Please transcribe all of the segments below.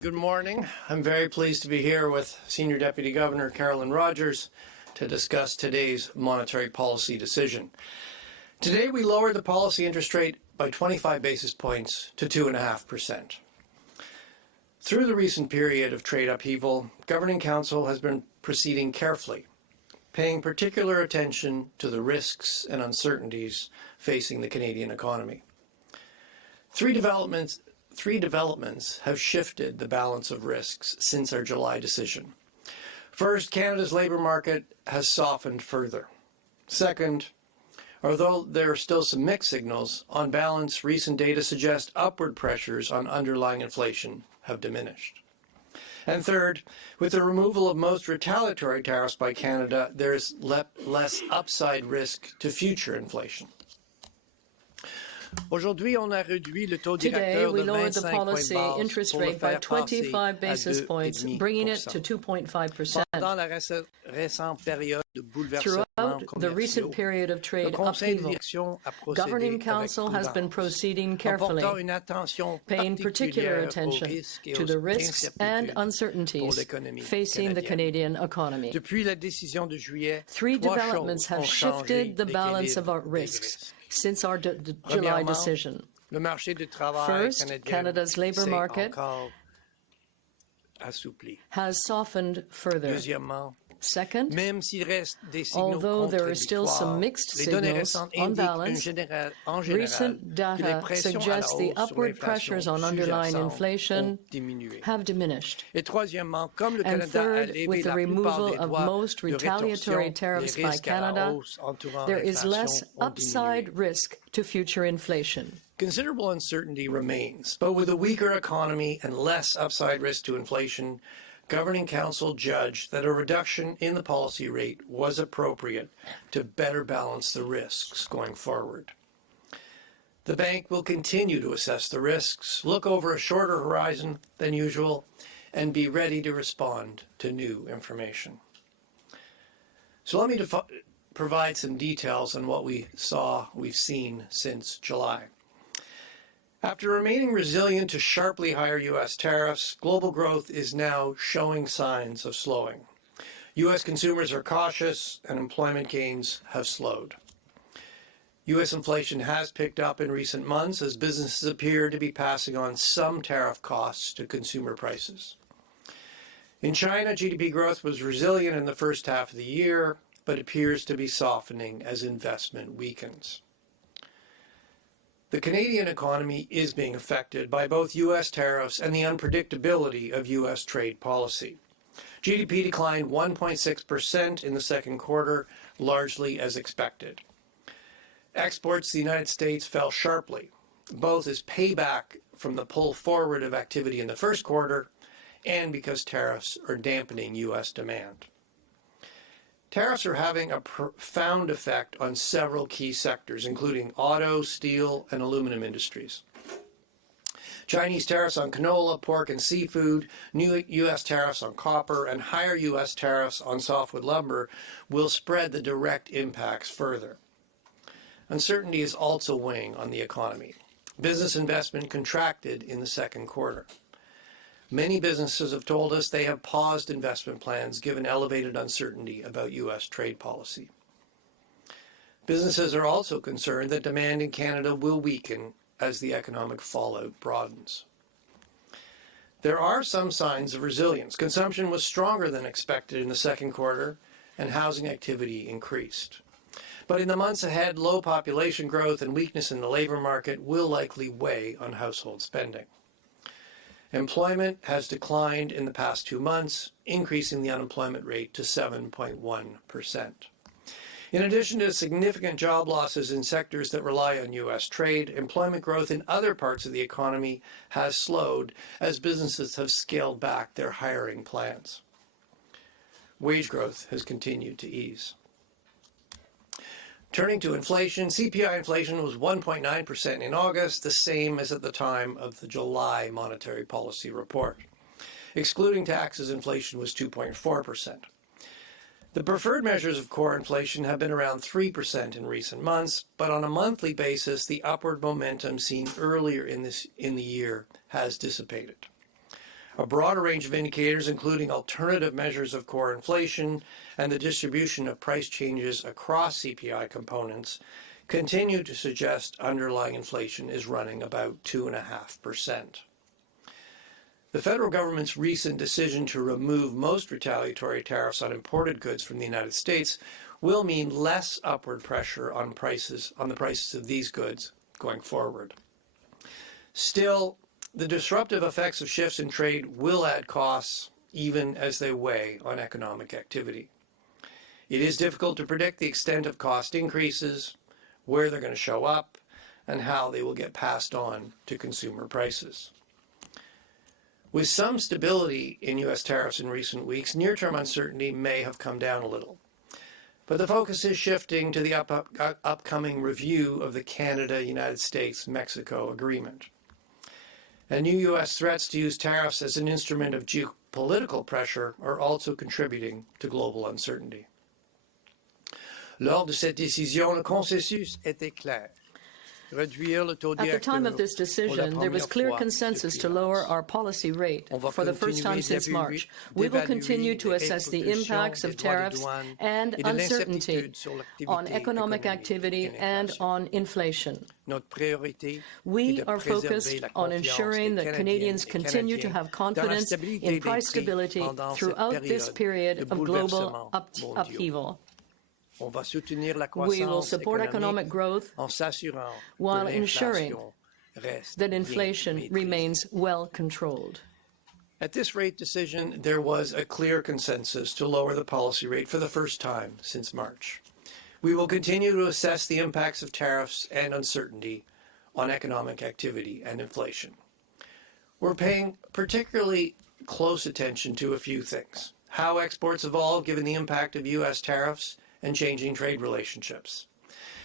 Good morning. I'm very pleased to be here with Senior Deputy Governor Carolyn Rogers to discuss today's monetary policy decision. Today we lowered the policy interest rate by 25 basis points to 2.5%. Through the recent period of trade upheaval, Governing Council has been proceeding carefully, paying particular attention to the risks and uncertainties facing the Canadian economy. Three developments have shifted the balance of risks since our July decision. First, Canada's labour market has softened further. Second, although there are still some mixed signals, on balance, recent data suggest upward pressures on underlying inflation have diminished. And third, with the removal of most retaliatory tariffs by Canada, there is less upside risk to future inflation. Today, we lowered the policy interest rate by 25 basis points, bringing it to 2.5%. Throughout the recent period of trade upheaval, Governing Council has been proceeding carefully, paying particular attention to the risks and uncertainties facing the Canadian economy. Three developments have shifted the balance of our risks since our July decision. First, Canada's labour market has softened further. Second, although there are still some mixed signals, on balance, recent data suggests the upward pressures on underlying inflation have diminished. And third, with the removal of most retaliatory tariffs by Canada, there is less upside risk to future inflation. Considerable uncertainty remains, but with a weaker economy and less upside risk to inflation, Governing Council judged that a reduction in the policy rate was appropriate to better balance the risks going forward. The bank will continue to assess the risks, look over a shorter horizon than usual, and be ready to respond to new information. So let me provide some details on what we've seen since July. After remaining resilient to sharply higher U.S. tariffs, global growth is now showing signs of slowing. U.S. consumers are cautious and employment gains have slowed. U.S. inflation has picked up in recent months as businesses appear to be passing on some tariff costs to consumer prices. In China, GDP growth was resilient in the first half of the year, but appears to be softening as investment weakens. The Canadian economy is being affected by both U.S. tariffs and the unpredictability of U.S. trade policy. GDP declined 1.6% in the second quarter, largely as expected. Exports to the United States fell sharply, both as payback from the pull forward of activity in the first quarter and because tariffs are dampening U.S. demand. Tariffs are having a profound effect on several key sectors, including auto, steel, and aluminum industries. Chinese tariffs on canola, pork, and seafood, new U.S. tariffs on copper, and higher U.S. tariffs on softwood lumber will spread the direct impacts further. Uncertainty is also weighing on the economy. Business investment contracted in the second quarter. Many businesses have told us they have paused investment plans given elevated uncertainty about U.S. trade policy. Businesses are also concerned that demand in Canada will weaken as the economic fallout broadens. There are some signs of resilience. Consumption was stronger than expected in the second quarter, and housing activity increased. But in the months ahead, low population growth and weakness in the labour market will likely weigh on household spending. Employment has declined in the past 2 months, increasing the unemployment rate to 7.1%. In addition to significant job losses in sectors that rely on U.S. trade, employment growth in other parts of the economy has slowed as businesses have scaled back their hiring plans. Wage growth has continued to ease. Turning to inflation, CPI inflation was 1.9% in August, the same as at the time of the July monetary policy report. Excluding taxes, inflation was 2.4%. The preferred measures of core inflation have been around 3% in recent months, but on a monthly basis, the upward momentum seen earlier in the year has dissipated. A broader range of indicators, including alternative measures of core inflation and the distribution of price changes across CPI components, continue to suggest underlying inflation is running about 2.5%. The federal government's recent decision to remove most retaliatory tariffs on imported goods from the United States will mean less upward pressure on the prices of these goods going forward. Still, the disruptive effects of shifts in trade will add costs even as they weigh on economic activity. It is difficult to predict the extent of cost increases, where they're going to show up, and how they will get passed on to consumer prices. With some stability in U.S. tariffs in recent weeks, near-term uncertainty may have come down a little. But the focus is shifting to the upcoming review of the Canada-U.S.-Mexico agreement. And new U.S. threats to use tariffs as an instrument of geopolitical pressure are also contributing to global uncertainty. Lors de cette décision, le consensus était clair. At the time of this decision, there was clear consensus to lower our policy rate for the first time since March. We will continue to assess the impacts of tariffs and uncertainty on economic activity and on inflation. We are focused on ensuring that Canadians continue to have confidence in price stability throughout this period of global upheaval. We will support economic growth while ensuring that inflation remains well controlled. At this rate decision, there was a clear consensus to lower the policy rate for the first time since March. We will continue to assess the impacts of tariffs and uncertainty on economic activity and inflation. We're paying particularly close attention to a few things: how exports evolve given the impact of U.S. tariffs and changing trade relationships,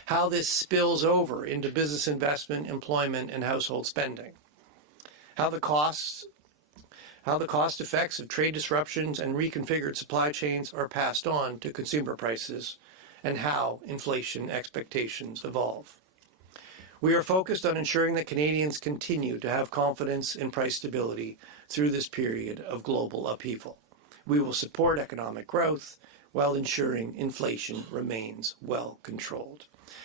how this spills over into business investment, employment, and household spending, how the cost effects of trade disruptions and reconfigured supply chains are passed on to consumer prices, and how inflation expectations evolve. We are focused on ensuring that Canadians continue to have confidence in price stability through this period of global upheaval. We will support economic growth while ensuring inflation remains well controlled.